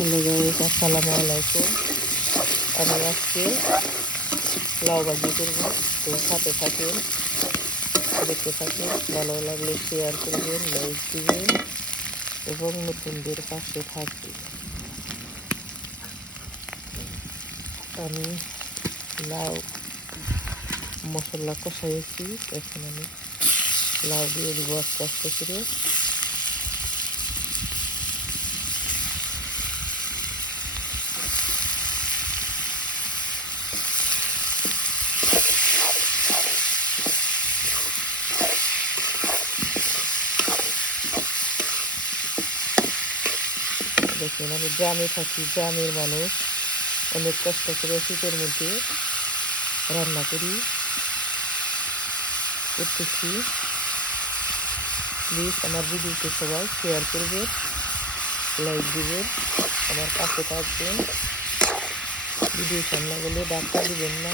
Hello guys, আসসালামু আলাইকুম। আমি আজকে লাউ ভাজি করবো, তো সাথে থাকেন, দেখতে থাকেন। ভালো লাগলে শেয়ার করবেন, লাইক দিবেন এবং নতুনদের পাশে থাকবেন। আমি লাউ মশলা কষাইছি, এখন আমি লাউ দিয়ে দিব আস্তে আস্তে করে। দেখুন, আমি গ্রামে থাকি, গ্রামের মানুষ, অনেক কষ্ট করে শীতের মধ্যে রান্না করতেছি। প্লিজ আমার ভিডিওকে সবাই শেয়ার করবেন, লাইক দিবেন, আমার পাশে থাকবেন। ভিডিও সামনে গেলে ডাক্তার দিবেন না।